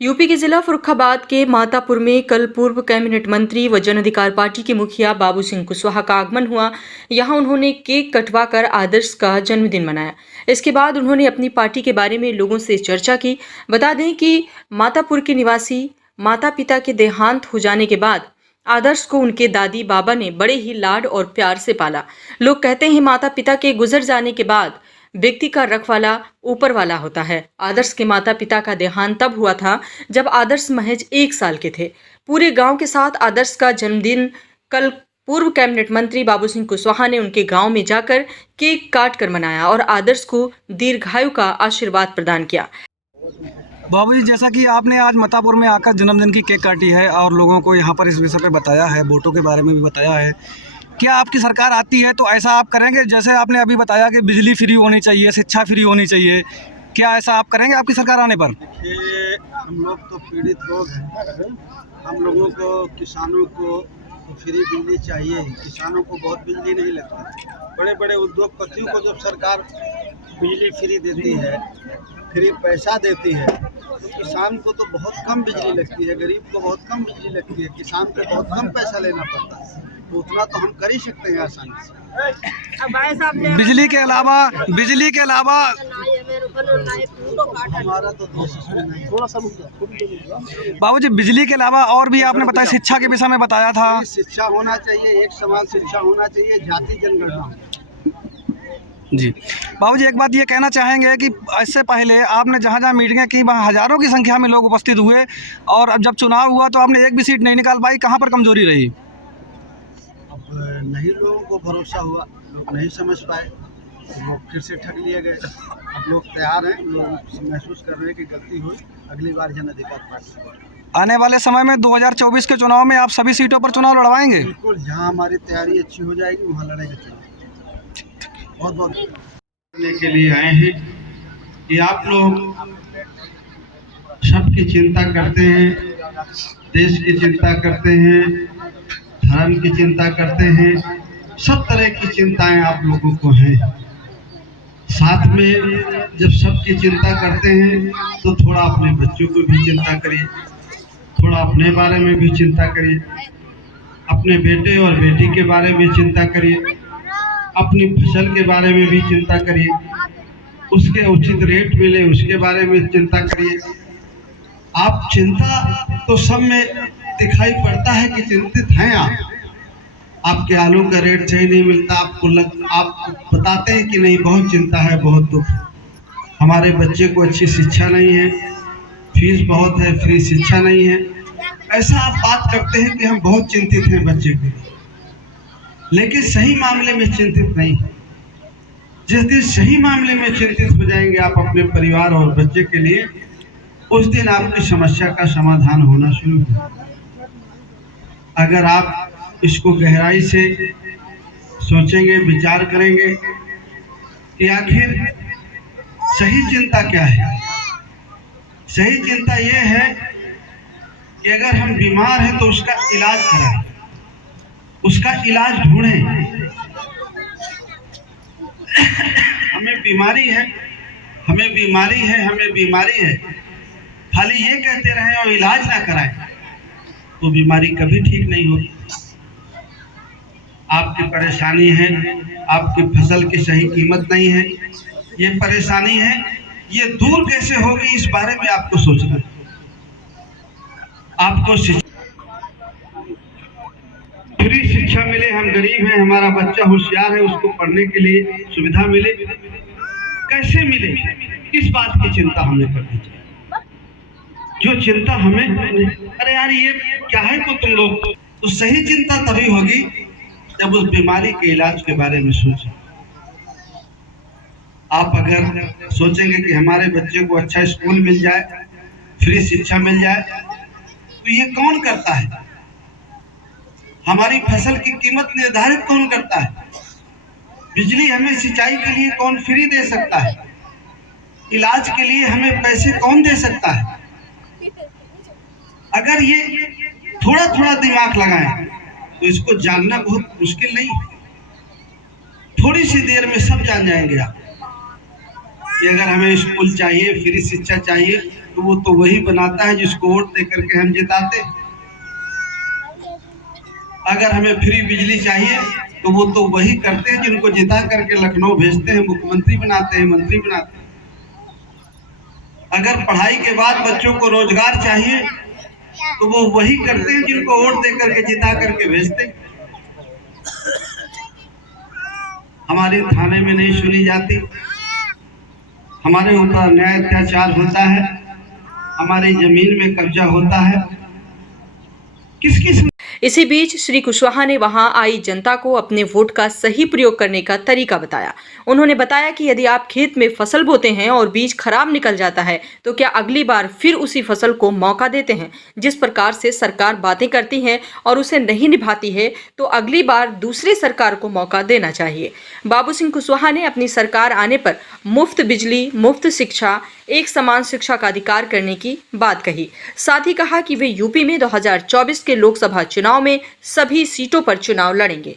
UP के जिला फर्रुखाबाद के मातापुर में कल पूर्व कैबिनेट मंत्री व जन अधिकार पार्टी के मुखिया बाबू सिंह कुशवाहा का आगमन हुआ। यहां उन्होंने केक कटवाकर आदर्श का जन्मदिन मनाया। इसके बाद उन्होंने अपनी पार्टी के बारे में लोगों से चर्चा की। बता दें कि मातापुर के निवासी माता पिता के देहांत हो जाने के बाद आदर्श को उनके दादी बाबा ने बड़े ही लाड और प्यार से पाला। लोग कहते हैं माता पिता के गुजर जाने के बाद व्यक्ति का रखवाला ऊपर वाला होता है। आदर्श के माता पिता का देहांत तब हुआ था जब आदर्श महज 1 साल के थे। पूरे गांव के साथ आदर्श का जन्मदिन कल पूर्व कैबिनेट मंत्री बाबू सिंह कुशवाहा ने उनके गांव में जाकर केक काट कर मनाया और आदर्श को दीर्घायु का आशीर्वाद प्रदान किया। बाबूजी, जैसा कि आपने आज मतापुर में आकर जन्मदिन की केक काटी है और लोगों को यहाँ पर इस विषय पे बताया है, वोटों के बारे में भी बताया है, क्या आपकी सरकार आती है तो ऐसा आप करेंगे? जैसे आपने अभी बताया कि बिजली फ्री होनी चाहिए, शिक्षा फ्री होनी चाहिए, क्या ऐसा आप करेंगे आपकी सरकार आने पर? देखिए, हम लोग तो पीड़ित लोग हैं। हम लोगों को, किसानों को तो फ्री बिजली चाहिए। किसानों को बहुत बिजली नहीं लगती। बड़े बड़े उद्योगपतियों को जब सरकार बिजली फ्री देती है, फ्री पैसा देती है, तो किसान को तो बहुत कम बिजली लगती है, गरीब को बहुत कम बिजली लगती है, किसान को बहुत कम पैसा लेना पड़ता है। तो उतना तो हम कर ही सकते हैं आसानी से। बिजली के अलावा हमारा तो दोष इसमें नहीं। थोड़ा सा बाबूजी, बिजली के अलावा और भी आपने बताया, शिक्षा के विषय में बताया था। शिक्षा होना चाहिए, एक समान शिक्षा होना चाहिए, जाति जनगणना। जी बाबूजी, एक बात ये कहना चाहेंगे कि इससे पहले आपने जहाँ जहाँ मीटिंगें की वहाँ हज़ारों की संख्या में लोग उपस्थित हुए और अब जब चुनाव हुआ तो आपने एक भी सीट नहीं निकाल पाई। कहाँ पर कमजोरी रही? अब नहीं, लोगों को भरोसा हुआ, लोग नहीं समझ पाए, तो लोग फिर से ठग लिए गए। अब लोग तैयार हैं, लोग महसूस कर रहे हैं कि गलती हुई, अगली बार जन अधिकार पार्टी। आने वाले समय में 2024 के चुनाव में आप सभी सीटों पर चुनाव लड़वाएंगे? बिल्कुल, जहाँ हमारी तैयारी अच्छी हो जाएगी वहाँ लड़ेंगे चुनाव। बहुत बहुत करने के लिए आए हैं कि आप लोग सबकी चिंता करते हैं, देश की चिंता करते हैं, धर्म की चिंता करते हैं, सब तरह की चिंताएं आप लोगों को हैं। साथ में जब सबकी चिंता करते हैं तो थोड़ा अपने बच्चों को भी चिंता करिए, थोड़ा अपने बारे में भी चिंता करिए, अपने बेटे और बेटी के बारे में चिंता करिए, अपनी फसल के बारे में भी चिंता करिए, उसके उचित रेट मिले उसके बारे में चिंता करिए। आप चिंता तो सब में दिखाई पड़ता है कि चिंतित हैं आपके आलू का रेट सही नहीं मिलता, आप बताते हैं कि नहीं बहुत चिंता है, बहुत दुख, हमारे बच्चे को अच्छी शिक्षा नहीं है, फीस बहुत है, फ्री शिक्षा नहीं है। ऐसा आप बात करते हैं कि हम बहुत चिंतित हैं बच्चे के, लेकिन सही मामले में चिंतित नहीं। जिस दिन सही मामले में चिंतित हो जाएंगे आप अपने परिवार और बच्चे के लिए, उस दिन आपकी समस्या का समाधान होना शुरू होगा। अगर आप इसको गहराई से सोचेंगे, विचार करेंगे कि आखिर सही चिंता क्या है। सही चिंता ये है कि अगर हम बीमार हैं तो उसका इलाज कराएं, उसका इलाज ढूंढें। हमें बीमारी है, हमें बीमारी है, हमें बीमारी है, खाली ये कहते रहें और इलाज ना कराएं तो बीमारी कभी ठीक नहीं होगी। आपकी परेशानी है, आपकी फसल की सही कीमत नहीं है, ये परेशानी है, ये दूर कैसे होगी इस बारे में आपको सोचना है। आपको फ्री शिक्षा मिले, हम गरीब हैं, हमारा बच्चा होशियार है, उसको पढ़ने के लिए सुविधा मिले, कैसे मिले, इस बात की चिंता हमें करनी चाहिए। जो चिंता हमें, अरे यार ये क्या है को तुम लोग, तो सही चिंता तभी होगी जब उस बीमारी के इलाज के बारे में सोचें। आप अगर सोचेंगे कि हमारे बच्चे को अच्छा स्कूल मिल जाए, फ्री शिक्षा मिल जाए, तो ये कौन करता है? हमारी फसल की कीमत निर्धारित कौन करता है? बिजली हमें सिंचाई के लिए कौन फ्री दे सकता है? इलाज के लिए हमें पैसे कौन दे सकता है? अगर ये थोड़ा थोड़ा दिमाग लगाएं तो इसको जानना बहुत मुश्किल नहीं है, थोड़ी सी देर में सब जान जाएंगे आप। कि अगर हमें स्कूल चाहिए, फ्री शिक्षा चाहिए, तो वो तो वही बनाता है जिसको वोट दे करके हम जिताते। अगर हमें फ्री बिजली चाहिए तो वो तो वही करते हैं जिनको जिता करके लखनऊ भेजते हैं, मुख्यमंत्री बनाते हैं, मंत्री बनाते हैं। अगर पढ़ाई के बाद बच्चों को रोजगार चाहिए तो वो वही करते हैं जिनको वोट दे करके जिता करके भेजते हैं। हमारे थाने में नहीं सुनी जाती, हमारे ऊपर अन्याय अत्याचार होता है, हमारी जमीन में कब्जा होता है। किस इसी बीच श्री कुशवाहा ने वहां आई जनता को अपने वोट का सही प्रयोग करने का तरीका बताया। उन्होंने बताया कि यदि आप खेत में फसल बोते हैं और बीज खराब निकल जाता है तो क्या अगली बार फिर उसी फसल को मौका देते हैं? जिस प्रकार से सरकार बातें करती है और उसे नहीं निभाती है तो अगली बार दूसरी सरकार को मौका देना चाहिए। बाबू सिंह कुशवाहा ने अपनी सरकार आने पर मुफ्त बिजली, मुफ्त शिक्षा, एक समान शिक्षा का अधिकार करने की बात कही। साथ ही कहा कि वे यूपी में 2024 के लोकसभा चुनाव में सभी सीटों पर चुनाव लड़ेंगे।